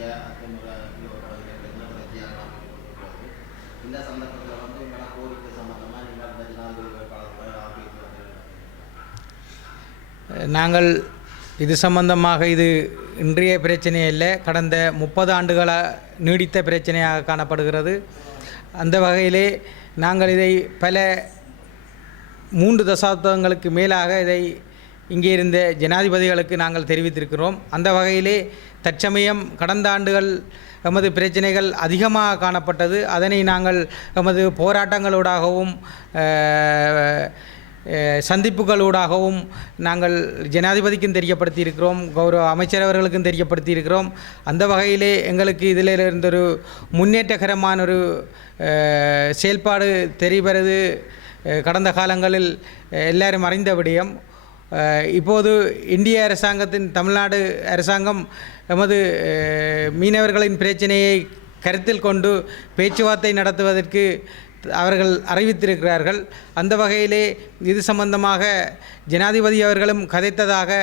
India இந்த சந்தர்ப்பத்தில் வந்து சம்பந்தமாக நீங்கள் நாங்கள் இது சம்பந்தமாக இது இன்றைய பிரச்சனை இல்லை. கடந்த முப்பது ஆண்டுகளாக நீடித்த பிரச்சனையாக காணப்படுகிறது. அந்த வகையிலே நாங்கள் இதை பல மூன்று தசாப்தங்களுக்கு மேலாக இதை இங்கே இருந்த ஜனாதிபதிகளுக்கு நாங்கள் தெரிவித்திருக்கிறோம். அந்த வகையிலே தற்சமயம் கடந்த ஆண்டுகள் எமது பிரச்சனைகள் அதிகமாக காணப்பட்டது. அதனை நாங்கள் எமது போராட்டங்களூடாகவும் சந்திப்புகளூடாகவும் நாங்கள் ஜனாதிபதிக்கும் தெரியப்படுத்தி இருக்கிறோம் கௌரவ அமைச்சர் அவர்களுக்கும் தெரியப்படுத்தி இருக்கிறோம் அந்த வகையிலே எங்களுக்கு இதில் இருந்தொரு முன்னேற்றகரமான ஒரு செயல்பாடு தெரிவது கடந்த காலங்களில் எல்லாரும் அறிந்த விடயம். இப்போது இந்திய அரசாங்கத்தின் தமிழ்நாடு அரசாங்கம் எமது மீனவர்களின் பிரச்சனையை கருத்தில் கொண்டு பேச்சுவார்த்தை நடத்துவதற்கு அவர்கள் அறிவித்திருக்கிறார்கள். அந்த வகையிலே இது சம்பந்தமாக ஜனாதிபதி அவர்களும் கதைத்ததாக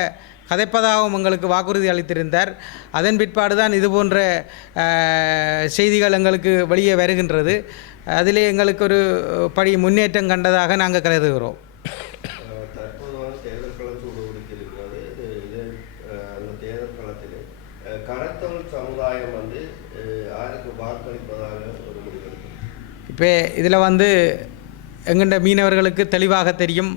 கதைப்பதாகவும் எங்களுக்கு வாக்குறுதி அளித்திருந்தார். அதன் பிற்பாடு தான் இது போன்ற செய்திகள் எங்களுக்கு வெளியே வருகின்றது. அதிலே எங்களுக்கு ஒரு படி முன்னேற்றம் கண்டதாக நாங்கள் கருதுகிறோம். வாக்களிப்பதாக இப்போ இதில் வந்து எங்கண்ட மீனவர்களுக்கு தெளிவாக தெரியும்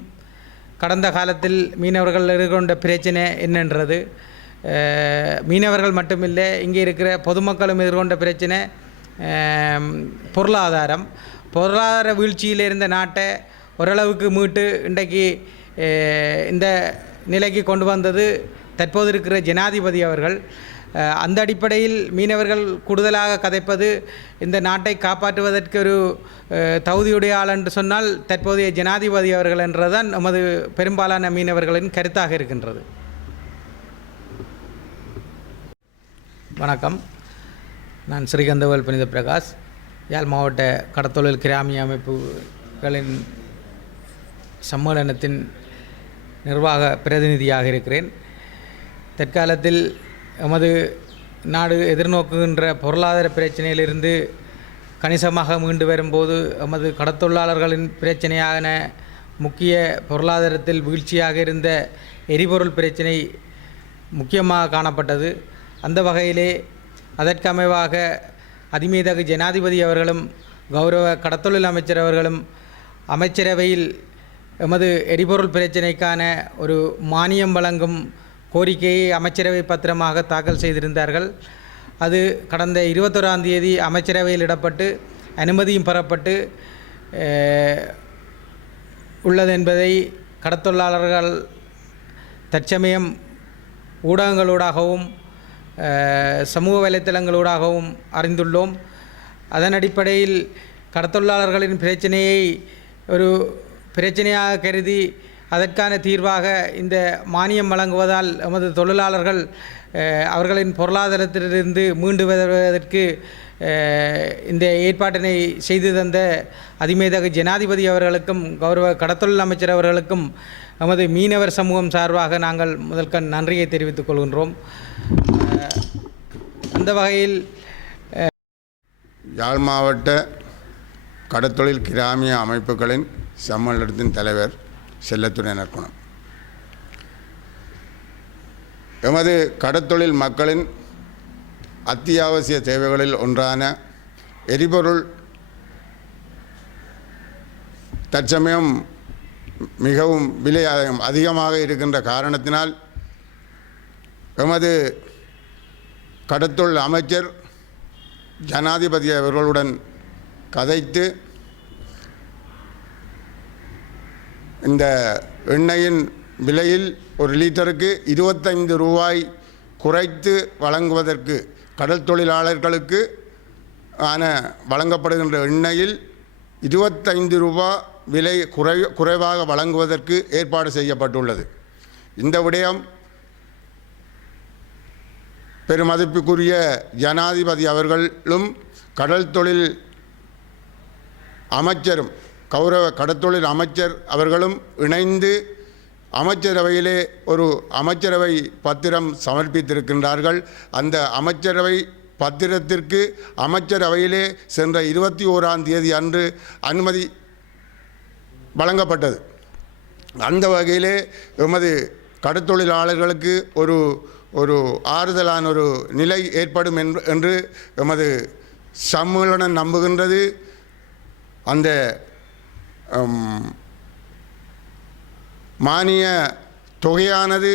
கடந்த காலத்தில் மீனவர்கள் எதிர்கொண்ட பிரச்சனை என்னன்றது. மீனவர்கள் மட்டுமில்லை இங்கே இருக்கிற பொதுமக்களும் எதிர்கொண்ட பிரச்சனை பொருளாதாரம். பொருளாதார வீழ்ச்சியில் இருந்த நாட்டை ஓரளவுக்கு மீட்டு இன்றைக்கு இந்த நிலைக்கு கொண்டு வந்தது தற்போது இருக்கிற ஜனாதிபதி அவர்கள். அந்த அடிப்படையில் மீனவர்கள் கூடுதலாக கதைப்பது இந்த நாட்டை காப்பாற்றுவதற்கு ஒரு தகுதியுடைய ஆள் என்று சொன்னால் தற்போதைய ஜனாதிபதி அவர்கள் என்றுதான் நமது பெரும்பாலான மீனவர்களின் கருத்தாக இருக்கின்றது. வணக்கம். நான் ஸ்ரீகந்தவேல் புனித பிரகாஷ். யாழ் மாவட்ட கடத்தொழில் கிராமிய அமைப்புகளின் சம்மேளனத்தின் நிர்வாக பிரதிநிதியாக இருக்கிறேன். தற்காலத்தில் எமது நாடு எதிர்நோக்குகின்ற பொருளாதார பிரச்சனையிலிருந்து கணிசமாக மீண்டு வரும்போது எமது கடத்தொழிலாளர்களின் பிரச்சனையான முக்கிய பொருளாதாரத்தில் வீழ்ச்சியாக இருந்த எரிபொருள் பிரச்சனை முக்கியமாக காணப்பட்டது. அந்த வகையிலே அதற்கமைவாக அதிமீதகு ஜனாதிபதி அவர்களும் கௌரவ கடத்தொழில் அமைச்சர் அவர்களும் அமைச்சரவையில் எமது எரிபொருள் பிரச்சினைக்கான ஒரு மானியம் வழங்கும் கோரிக்கையை அமைச்சரவை பத்திரமாக தாக்கல் செய்திருந்தார்கள். அது கடந்த இருபத்தொராம் தேதி அமைச்சரவையில் இடப்பட்டு அனுமதியும் பெறப்பட்டு உள்ளது என்பதை கடத்தொழிலாளர்கள் தற்சமயம் ஊடகங்களூடாகவும் சமூக வலைத்தளங்களூடாகவும் அறிந்துள்ளோம். அதன் அடிப்படையில் கடத்தொழிலாளர்களின் பிரச்சனையை ஒரு பிரச்சனையாக கருதி அதற்கான தீர்வாக இந்த மானியம் வழங்குவதால் எமது தொழிலாளர்கள் அவர்களின் பொருளாதாரத்திலிருந்து மீண்டு வருவதற்கு இந்த ஏற்பாட்டினை செய்து தந்த அதிமேதக ஜனாதிபதி அவர்களுக்கும் கௌரவ கடத்தொழில் அமைச்சர் அவர்களுக்கும் நமது மீனவர் சமூகம் சார்பாக நாங்கள் முதல்கண் நன்றியை தெரிவித்துக் கொள்கின்றோம். அந்த வகையில் யாழ் மாவட்ட கடத்தொழில் கிராமிய அமைப்புகளின் சம்மேளனத்தின் தலைவர் செல்லத்துறை நற்குணம். எமது கடத்தொழில் மக்களின் அத்தியாவசிய தேவைகளில் ஒன்றான எரிபொருள் தற்சமயம் மிகவும் விலை அதிகமாக இருக்கின்ற காரணத்தினால் எமது கடத்தொழில் அமைச்சர் ஜனாதிபதி அவர்களுடன் கதைத்து இந்த எண்ணெயின் விலையில் ஒரு லிட்டருக்கு இருபத்தைந்து ரூபாய் குறைத்து வழங்குவதற்கு கடல் தொழிலாளர்களுக்கு ஆன வழங்கப்படுகின்ற எண்ணெயில் இருபத்தைந்து ரூபா விலை குறை குறைவாக வழங்குவதற்கு ஏற்பாடு செய்யப்பட்டுள்ளது. இந்த விடயம் பெருமதிப்புக்குரிய ஜனாதிபதி அவர்களும் கடல் தொழில் அமைச்சரும் கௌரவ கடத்தொழில் அமைச்சர் அவர்களும் இணைந்து அமைச்சரவையிலே ஒரு அமைச்சரவை பத்திரம் சமர்ப்பித்திருக்கின்றார்கள். அந்த அமைச்சரவை பத்திரத்திற்கு அமைச்சரவையிலே சென்ற இருபத்தி ஓராம் தேதி அன்று அனுமதி வழங்கப்பட்டது. அந்த வகையிலே எமது கடத்தொழிலாளர்களுக்கு ஒரு ஒரு ஆறுதலான ஒரு நிலை ஏற்படும் என்று- என்று எமது சம்மேளனம் நம்புகின்றது. அந்த மானிய தொகையானது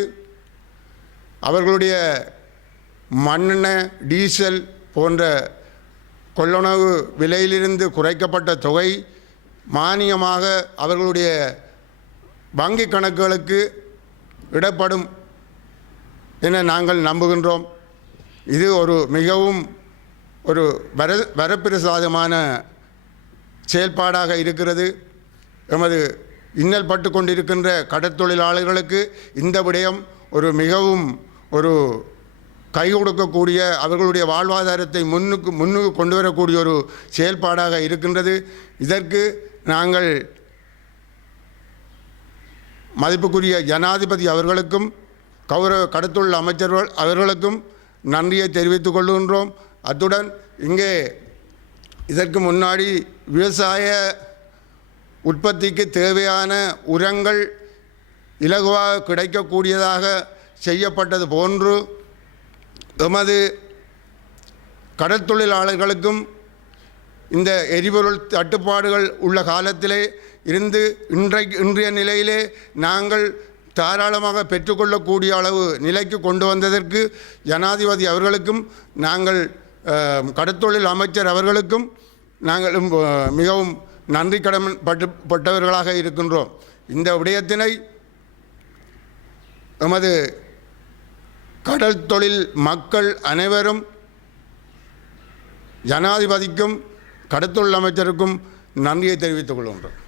அவர்களுடைய மண்ணெண்ணெய் டீசல் போன்ற கொள்ளுணவு விலையிலிருந்து குறைக்கப்பட்ட தொகை மானியமாக அவர்களுடைய வங்கி கணக்குகளுக்கு இடப்படும் என நாங்கள் நம்புகின்றோம். இது ஒரு மிகவும் ஒரு வர வரப்பிரசாதமான செயல்பாடாக இருக்கிறது. எமது இன்னல் பட்டு கொண்டிருக்கின்ற கடற்தொழிலாளர்களுக்கு இந்த விடயம் ஒரு மிகவும் ஒரு கை கொடுக்கக்கூடிய அவர்களுடைய வாழ்வாதாரத்தை முன்னுக்கு முன்னுக்கு கொண்டு வரக்கூடிய ஒரு செயல்பாடாக இருக்கின்றது. இதற்கு நாங்கள் மதிப்புக்குரிய ஜனாதிபதி அவர்களுக்கும் கௌரவ கடத்தொழில் அமைச்சர்கள் அவர்களுக்கும் நன்றியை தெரிவித்துக் கொள்கின்றோம். அத்துடன் இங்கே இதற்கு முன்னாடி விவசாய உற்பத்திக்கு தேவையான உரங்கள் இலகுவாக கிடைக்கக்கூடியதாக செய்யப்பட்டது போன்று எமது கடற்தொழிலாளர்களுக்கும் இந்த எரிபொருள் தட்டுப்பாடுகள் உள்ள காலத்திலே இருந்து இன்றைக்கு இன்றைய நிலையிலே நாங்கள் தாராளமாக பெற்றுக்கொள்ளக்கூடிய அளவு நிலைக்கு கொண்டு வந்ததற்கு ஜனாதிபதி அவர்களுக்கும் நாங்கள் கடற்தொழில் அமைச்சர் அவர்களுக்கும் நாங்கள் மிகவும் நன்றி கடன் பட்டு பட்டவர்களாக இருக்கின்றோம். இந்த விடயத்தினை எமது கடல் தொழில் மக்கள் அனைவரும் ஜனாதிபதிக்கும் கடத்தொழில் அமைச்சருக்கும் நன்றியை தெரிவித்துக் கொள்கின்றோம்.